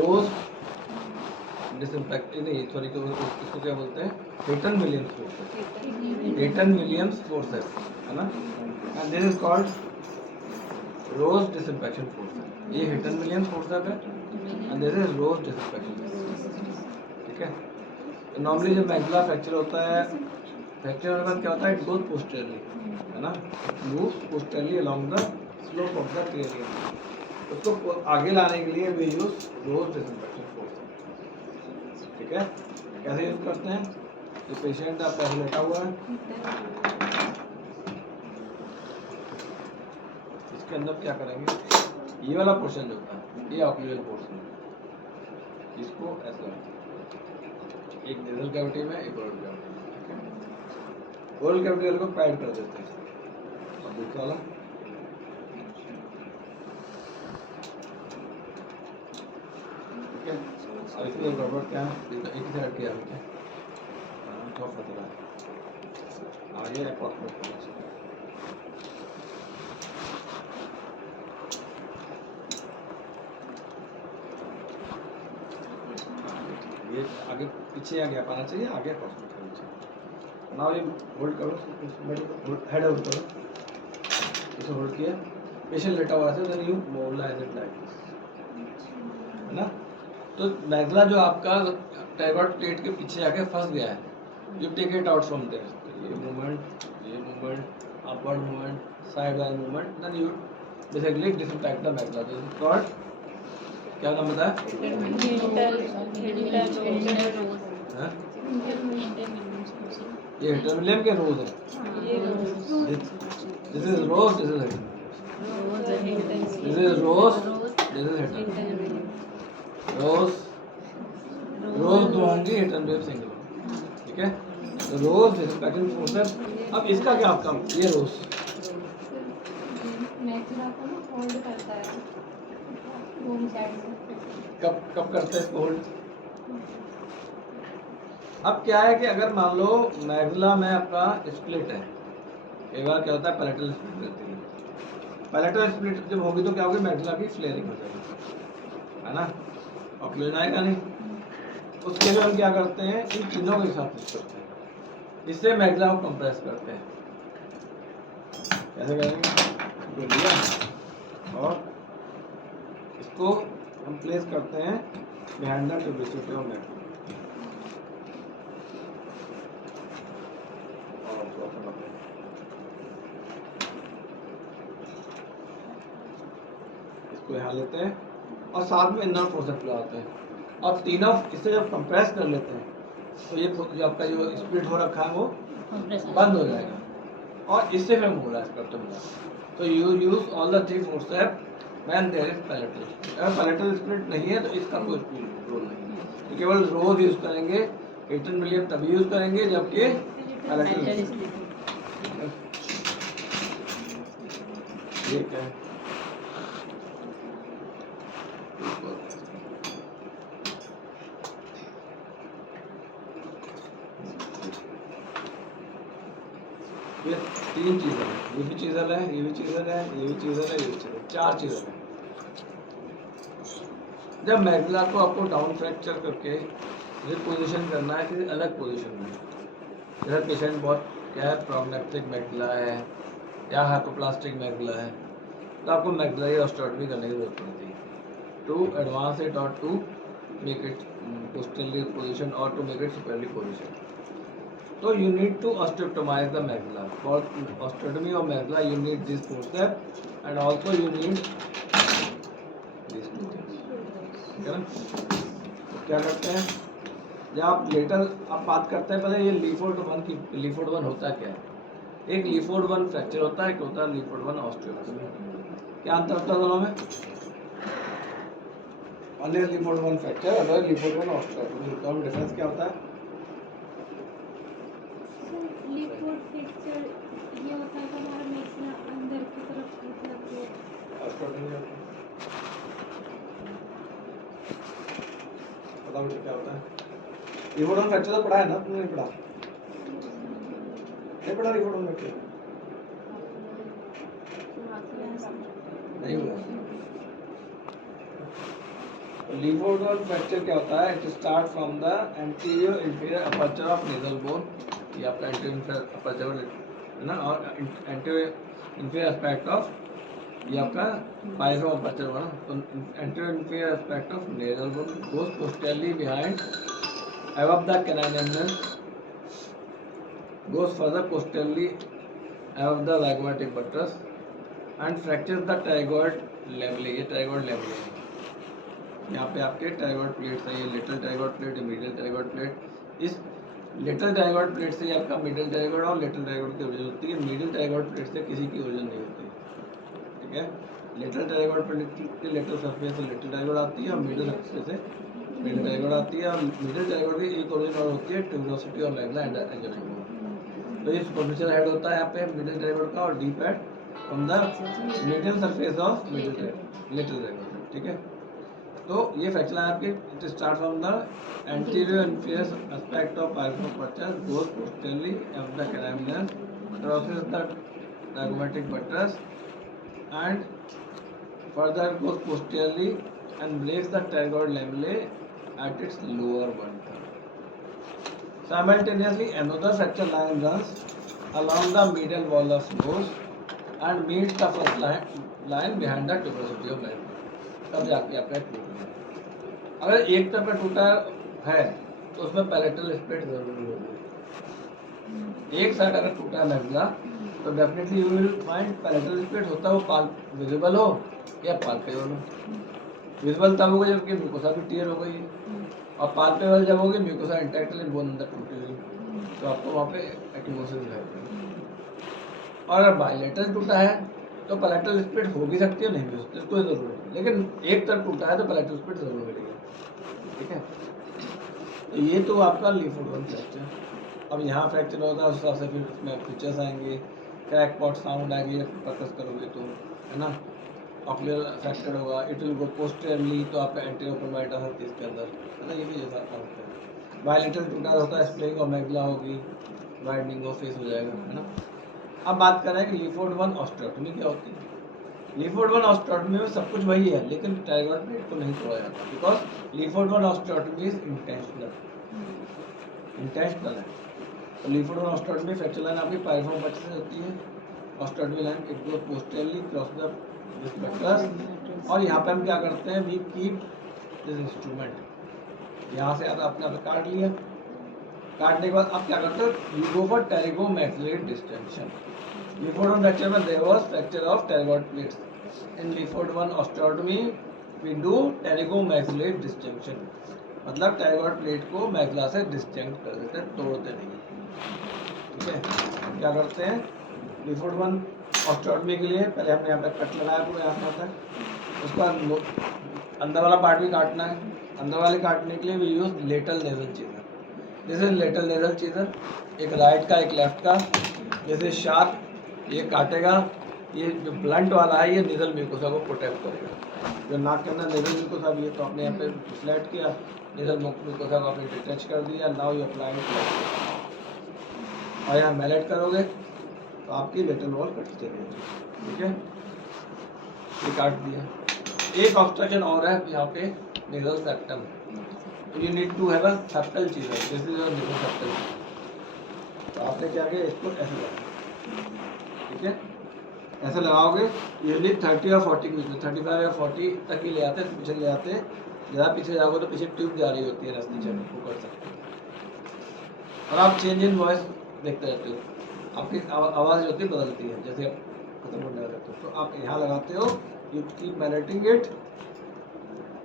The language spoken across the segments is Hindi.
रोज डिसइंफेक्टेड नहीं, सॉरी, इसको क्या बोलते हैं, Hayton Williams forceps, Hayton Williams forceps, है ना। And this is called Rowe's disimpaction forceps. ये हेटन विलियम्स फोर्सेस है and this is Rowe's disimpaction. ठीक है। तो नॉर्मली जब मैक्सिला फ्रैक्चर होता है, फ्रैक्चर होने के बाद क्या होता है, इट गोज पोस्टेरली, है ना, moves posteriorly along the slope of the cranium. उसको आगे लाने के लिए we use Rowe's disimpaction force. ठीक है। कैसे यूज करते हैं, ये पेशेंट आपका ऐसे लेटा हुआ है, इसके अंदर क्या करेंगे, ये वाला पोर्शन जो होता है ये ऑक्लूजल पोर्शन, इसको ऐसा एक नेजल कैविटी में, एक ओरल कैविटी में। ठीक है। ओरल कैविटी को पैड कर देते हैं और दूसरा वाला अब इसमें गड़बड़ क्या है, एक ही साइड किया क्या तो खतरा है आगे ये आगे पीछे आगे पाना चाहिए, आगे अप्रॉक्सिमेट करना चाहिए। नाउ ये होल्ड करो, हेड होल्ड करो, इसे होल्ड किया, पेशेंट लेटा हुआ है, then you mobilise it like this, है ना। तो मैग्ला जो आपका टाइगॉइड प्लेट के पीछे आके फंस गया है, you take it out from there, ये movement, upward movement, side wise movement, then you basically disinfect the मैग्ला। दिस इज कॉल्ड, क्या नाम बताया, ये हेटरविलियम के रोज है, this is Rowe's, this is Hayton Williams, this is Rowe's, this is Hayton Williams, Rowe's Rowe's दो होंगी, हेटरविलियम सिंगल। ठीक है। तो रोज डिसइंफेक्टिंग फोर्सेस। अब इसका क्या काम, ये रोज कब कब करते हैं इसको होल्ड। अब क्या है कि अगर मान लो मैग्जिला में आपका स्प्लिट है, एक बार क्या होता है पैलेटल स्प्लिट रहती है, पैलेटल स्प्लिट जब होगी तो क्या होगी, मैग्जिला की फ्लेयरिंग हो जाएगी, है ना, ऑक्लूजन आएगा नहीं। उसके लिए हम क्या करते हैं, इन तीनों के साथ यूज करते हैं, इससे मैग्जिला को कंप्रेस करते हैं। कैसे करेंगे, लिया और इसको हम प्लेस करते हैं बिहाइंड द ट्यूबिसिटी ऑफ मैग्जिला। इसको यहाँ लेते हैं और साथ में इनर फोर्सेप्स लगाते हैं, और तीनों इससे जब कंप्रेस कर लेते हैं तो ये जो आपका जो स्प्लिट हो रखा है वो बंद हो जाएगा, और इससे फिर मोबिलाइज करते हैं। तो you use all the three forceps when there is palatal. अगर पैलेटल स्प्लिट नहीं है तो इसका कोई रोल नहीं है, तो केवल रोज यूज करेंगे, हेटन विलियम तभी यूज करेंगे जबकि पैलेटल स्प्लिट। ठीक है। ये तीन चीजें हैं, ये भी चीजल है, ये भी चीजल है, ये भी चीजल है, ये भी चीजल, चार चीजल है। जब मैग्जिला को आपको डाउन फ्रैक्चर करके रिपोजिशन करना है किसी अलग पोजीशन में, जैसे पेशेंट बहुत क्या है, प्रोग्नेप्टिक मैग्जिला है या हाइपोप्लास्टिक मैग्जिला है, तो आपको मैग्जिलरी ऑस्टियोटॉमी करने की जरूरत पड़ती है, टू एडवांस इट और to make it posteriorly position और to make it superiorly position. So you need to osteotomize the maxilla. For osteotomy of maxilla, you need this forceps and also you need these two things. ठीक है ना? तो क्या करते हैं, जब आप लेटर आप बात करते हैं, पहले ये लीफोर्ड 1 की, लीफोर्ड 1 होता क्या है, एक लीफोर्ड 1 फ्रैक्चर होता है, एक होता है लीफोर्ड 1 ऑस्टियोटॉमी। क्या अंतर होता है दोनों में, one is Leeford 1 fracture, other Leeford 1 osteotomy, दोनों में डिफरेंस क्या होता है। ये होता है हमारा मैक्सिला अंदर की तरफ पता मुझे क्या होता है, रिवोडोन फ्रैक्चर तो पढ़ा है ना तुमने, नहीं पढ़ा, नहीं पढ़ा रिवोडोन फ्रैक्चर, नहीं हुआ, लीफोर्ड वन फ्रैक्चर क्या होता है? It start from the anterior inferior aperture of nasal bone, ये आपका एंटीरियर अपर्चर है ना, और एंटीरियर इंफीरियर एस्पेक्ट ऑफ, ये आपका पाइथो अपर्चर हुआ ना, तो anterior inferior aspect of nasal bone goes posteriorly behind above the canine eminence, goes further posteriorly above the zygomatic buttress and fractures the pterygoid lamella, ये pterygoid lamella है, यहाँ पे आपके pterygoid प्लेट्स है, ये लेटरल pterygoid प्लेट, ये मीडियल pterygoid प्लेट, इस लेटरल pterygoid प्लेट से आपका मिडिल pterygoid और लेटरल pterygoid की ओरिजिन होती है, मीडियल pterygoid प्लेट से किसी की ओरिजिन नहीं होती, ठीक है। लेटरल pterygoid प्लेट की लेटरल सरफेस से लेटरल pterygoid आती है और मिडिल सरफेस से मिडिल pterygoid आती है, और मिडिल pterygoid की एक ओरिजिन और होती है ट्यूबरोसिटी और मैग्ना एंजियोइड। तो ये सुपरफिशियल हेड होता है यहाँ पे मिडिल pterygoid का, और deep head from the middle surface of lateral pterygoid, ठीक है। तो ये फ्रैक्चर है आपके, it start from the anterior inferior aspect of पाइथो aperture, goes posteriorly above the canine eminence, crosses the zygomatic buttress and further goes posteriorly and breaks the pterygoid lamellae at its lower one-third. Simultaneously, another fracture line runs along the medial wall of nose and meets the first line behind the tuberosity of man. तब जाके आपका टूटा है। अगर एक तरफ टूटा है तो उसमें पैलेटल स्प्लिट जरूरी होगी। एक साइड अगर टूटा है मैग्ना तो definitely you will find palatal split होता है, वो पाल विजिबल हो या पाल्पेबल हो। विजिबल तब होगा जबकि म्यूकोसा भी टियर हो गई है, और पाल्पेबल जब होगी म्यूकोसा इंटैक्ट है, बोन अंदर टूटी हुई, तो आपको वहाँ पे एक्टिमोसिस है। और अगर बायलेटरल टूटा है तो पैलेटल स्प्लिट हो भी सकती है, नहीं भी हो सकती, कोई जरूरत नहीं, लेकिन एक तरफ टूटा है तो पैलेटल स्प्लिट जरूर मिलेगी, ठीक है। तो ये तो आपका लीफोर्ड वन फ्रैक्चर। अब यहाँ फ्रैक्चर होगा उस हिसाब से फिर उसमें फीचर्स आएंगे, क्रैक पॉट साउंड आएगी फोकस करोगे तो, है ना। ऑक्यूलर फ्रैक्चर होगा, इट विल गो पोस्टीरियरली, तो आपका एंटीरियर ओपन वाइट आ सकती है इसके अंदर, है ना, ये भी जैसा होता है। बायलेटरल टूटा होता है, स्प्लिंग और मैग्ला होगी, वाइडनिंग ऑफ फेस हो जाएगा, है ना। अब बात कर रहे हैं कि लीफोर्ड वन ऑस्टियोटमी क्या होती है। लीफोर्ड वन ऑस्टियोटमी में सब कुछ वही है, लेकिन pterygoid प्लेट को नहीं तोड़ा जाता, because Leeford one osteotomy is intentional है। तो Leeford one osteotomy fracture line आपकी पाइरिफॉर्म बच्चे से होती है, osteotomy line it goes posteriorly cross the buttress, और यहाँ पे हम क्या करते हैं, वी कीप दिस इंस्ट्रूमेंट, यहाँ से आपने काट लिया, काटने के बाद आप क्या करते हो, you go for pterygomaxillary distension. Le Fort one fracture में there was fracture of pterygoid plates, in Le Fort one osteotomy we do pterygomaxillary distension, मतलब टेरिगोइड प्लेट को मैग्ला से डिस्टिंक्ट कर देते हैं, तोड़ते नहीं, ठीक है। क्या करते हैं, लीफोर्ड वन ऑस्टियोटमी के लिए पहले हमने यहाँ पे कट लगाया पूरा यहाँ तक, उसके बाद अंदर वाला पार्ट भी काटना है। अंदर वाले काटने के लिए वी यूज लेटरल नेजल चीजर, जैसे लेटरल नेजल चीजर, एक राइट का एक लेफ्ट का, जैसे शार्प ये काटेगा, ये जो ब्लंट वाला है ये नेजल म्यूकोसा को प्रोटेक्ट करेगा। जो नाक के अंदर नेजल म्यूकोसा भी है तो आपने यहाँ पे फ्लैट किया, नेजल म्यूकोसा को आपने डिटैच कर दिया, नाउ यू अप्लाई इट, और यहाँ मैलेट करोगे तो आपकी लेटरल वॉल कटती रहेगी, ठीक है। ये काट दिया। एक ऑब्स्ट्रक्शन और है यहाँ पे, नेजल सेप्टम, तो you need to have a septal chisel, this is your nasal septal. तो आपने क्या किया, इसको ऐसे लगाया, ठीक है, ऐसे लगाओगे, यूजली 30 और 40 के बीच में, 35 या 40 तक ही ले आते हैं, पीछे ले आते हैं, ज़्यादा पीछे जाओगे तो पीछे ट्यूब जा रही होती है रस्ते नीचे, वो कर सकते हो। और आप चेंज इन वॉइस देखते रहते हो, आपकी आवाज़ जो होती है बदलती है, जैसे आप खत्म होने वाले हो तो आप यहाँ लगाते हो, you keep malleting it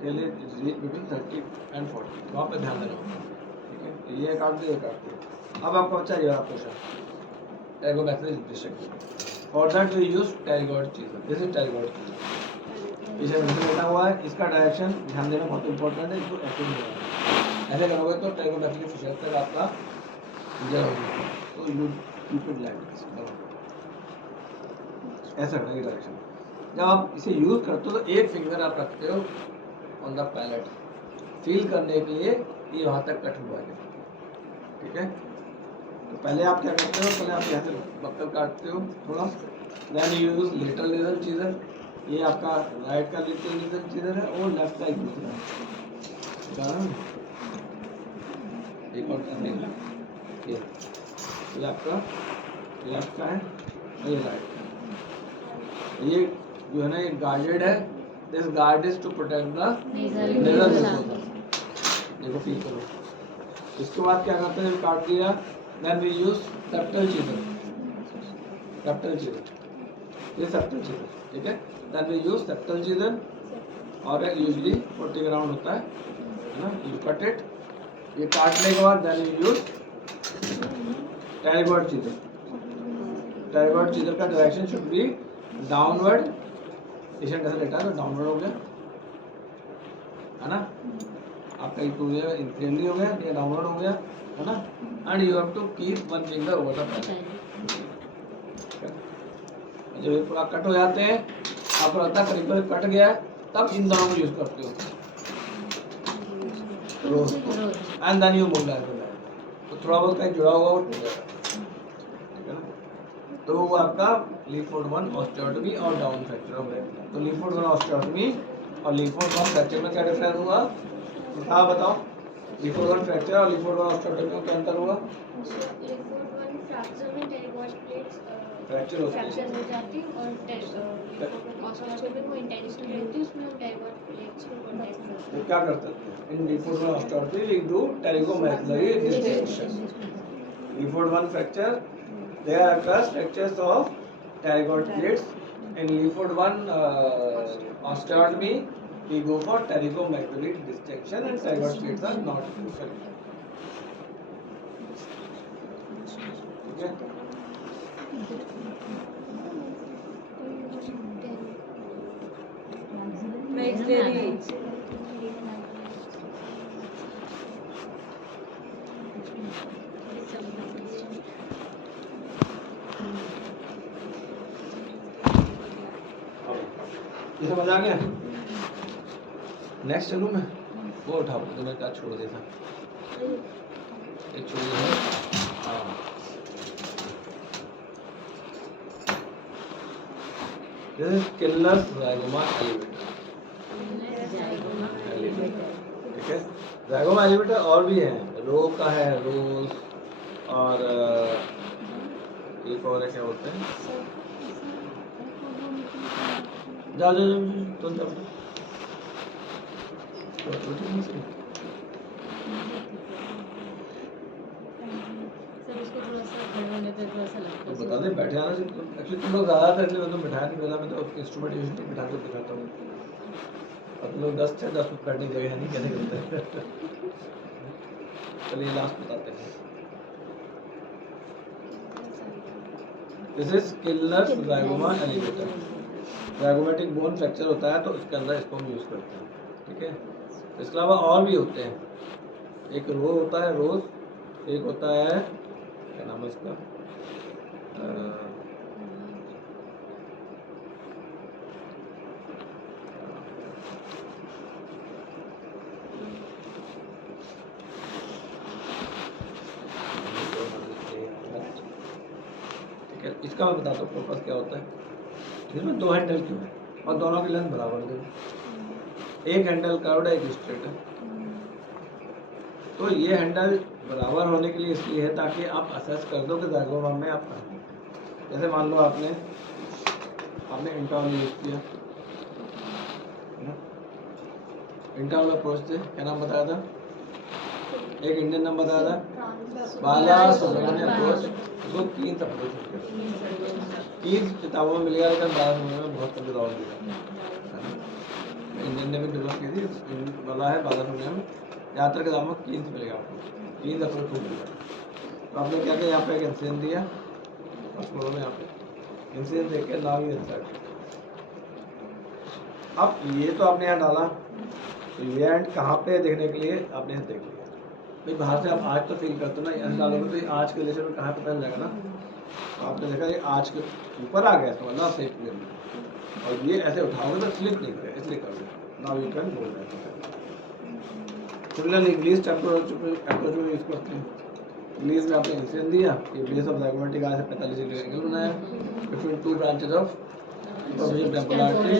till it is reach between 30 and 40, वहाँ पे ध्यान देना होगा, ठीक है। तो ये काट दिए, काट दिए। अब आपको अच्छा ये question, pterygomaxillary distension, for that we use pterygoid chisel, this is pterygoid chisel, इसे नीचे लेटा हुआ है, इसका डायरेक्शन ध्यान देना बहुत इंपॉर्टेंट है, इसको ऐसे नहीं करना, ऐसे करोगे तो टेरिगोमैक्सिलरी फिशर तक आपका इंजर होगा, तो you keep it like this, ऐसा करना ये डायरेक्शन। जब आप इसे यूज करते हो तो एक फिंगर आप रखते हो ऑन द पैलेट, फील करने के लिए ये वहाँ तक कट हुआ है, ठीक है। तो पहले आप क्या करते हो, पहले आप यहाँ से बक्कल काटते हो थोड़ा, then you use lateral nasal chisel ये आपका राइट का लिटिल चीजर है और लेफ्ट का एक दूसरा है। एक और ये आपका लेफ्ट का है और ये राइट का है। ये जो है ना ये गार्डेड है। This guard is to protect the nasal mucosa. देखो फील करो। इसके बाद क्या करते हैं, काट दिया, then we use septal chisel. ये सेप्टल चीजर, ठीक है। Then we use septal chisel और यूजुअली 40 ग्राउंड होता है ना। यू कट इट, ये काटने के बाद देन यू यूज टेरिगॉट चीजर। टेरिगॉट चीजर का direction should be downward. Patient ऐसे लेटा है तो डाउनवर्ड हो गया है ना। आपका ये टू इंक्लिनली हो गया, ये डाउनवर्ड हो गया है ना। And you have to keep one finger over the palate. जब ये पूरा कट हो जाते हैं, आपको लगता है करीब कट गया है, तब इन दोनों को यूज करते हो रोज को, and then you move that. तो थोड़ा बहुत कहीं जुड़ा हुआ हो ठीक है ना। तो वो आपका लीफोर्ड 1 ऑस्टियोटमी और डाउन फ्रैक्चर ऑफ रेटिना। तो लीफोर्ड 1 ऑस्टियोटमी और लीफोर्ड 1 फ्रैक्चर में क्या डिफरेंस हुआ, हाँ बताओ। लीफोर्ड 1 फ्रैक्चर और लीफोर्ड 1 ऑस्टियोटमी में क्या अंतर हुआ। फ्रैक्चर में टेरिगॉट प्लेट्स फ्रैक्चर हो जाती और ऑस्टियोटमी में इंटेंशनल रहती है, उसमें हम टेरिगॉट प्लेट्स को प्रोटेक्ट करते हैं। तो क्या करते हैं in Le Fort 1 osteotomy we do pterygomaxillary distension. Le Fort 1 fracture there occurs fractures of pterygoid plates. In Leeford 1 osteotomy we go for pterygomacular dissection and pterygoid plates are not crucial. ठीक है। Next day. ये समझ आ गया। नेक्स्ट चलूँ मैं, वो उठा तो मैं क्या छोड़ देता, एक छोड़ देता। हाँ this is Killer's Zygoma elevator, ठीक है। Zygoma elevator और भी है, रो का है, रोज और एक और है, क्या बोलते हैं, जा जा तो जा तो बता दे बैठे आना। एक्चुअली तुम लोग ज़्यादा थे इसलिए मैं तो बिठाया नहीं, मैं तो इंस्ट्रूमेंट यूज बिठा के दिखाता हूँ। अब तुम लोग 10 थे, 10 में बैठने की जगह नहीं, कैसे करते हैं। चलिए लास्ट बताते हैं। This is Kilner's zygoma elevator. Zygomatic bone fracture होता है तो इसके अंदर इसको हम यूज़ करते हैं, ठीक है। इसके अलावा और भी होते हैं, एक रो होता है, रोज, एक होता है क्या नाम है इसका, ठीक है। इसका मैं बताता हूँ पर्पस क्या होता है। इसमें 2 हैंडल क्यों है और दोनों की लेंथ बराबर दे, एक हैंडल कर्व्ड है, एक स्ट्रेट है। तो ये हैंडल बराबर होने के लिए इसलिए है ताकि आप असेस कर दो कि ज़ाइगोमा में आप कहाँ हैं। जैसे मान लो आपने इंटरवल यूज किया, इंटरवल अप्रोच से क्या नाम बताया था, एक इंडियन नाम बताया था बाला सुब्रमण्य अप्रोच। उसको कीन्स अप्रोच होता है। कीन्स किताबों में मिलेगा, लेकिन बाला सुब्रमण्यम में बहुत कम किताबों में मिलेगा। इंडियन ने भी डेवलप की थी, वाला है बाला सुब्रमण्यम, यात्रा के दामों कीन्स मिलेगा आपको, कीन्स अप्रोच मिलेगा। तो आपने क्या किया, यहाँ पे एक इंसिजन दिया फर्स्ट फ्लोर में, यहाँ पे इंसिजन देख के नाव ही इंसर्ट। अब ये तो आपने यहाँ डाला, तो ये एंड कहाँ पे देखने के लिए आपने देख लिया। भाई बाहर से आप आज तो फील करते हो ना, यहाँ डालोगे तो ये आज के रिलेशन में कहाँ पता चल जाएगा ना। तो आपने देखा ये आज के ऊपर आ गया, तो मतलब सेफ ले लिया, और ये ऐसे उठाओगे तो स्लिप नहीं करेगा, इसलिए कर लिया। नाउ यू कैन बोल दैट। सिमिलरली इंग्लिश अप्रोच में यूज करते हैं। इंग्लिश में आपने इंसिजन दिया, ये बेस ऑफ ज़ाइगोमेटिक आज से 45 डिग्री एंगल बनाया between 2 branches of superficial temporal artery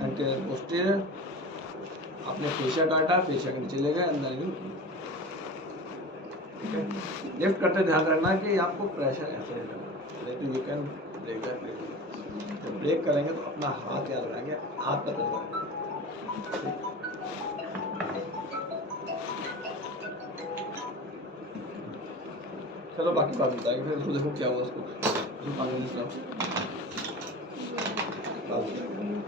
anterior posterior, आपने फेशिया काटा, फेशिया के नीचे ले गए अंदर ही, ठीक है। लिफ्ट करते ध्यान रखना कि आपको प्रेशर ऐसे नहीं करना, नहीं तो यू कैन ब्रेक दैट। जब ब्रेक करेंगे तो अपना हाथ याद रखेंगे, हाथ का तरीका ठीक। चलो बाकी बात बताएंगे, फिर उसको देखो क्या हुआ उसको, उसको पानी में निकालो। बात बताएंगे।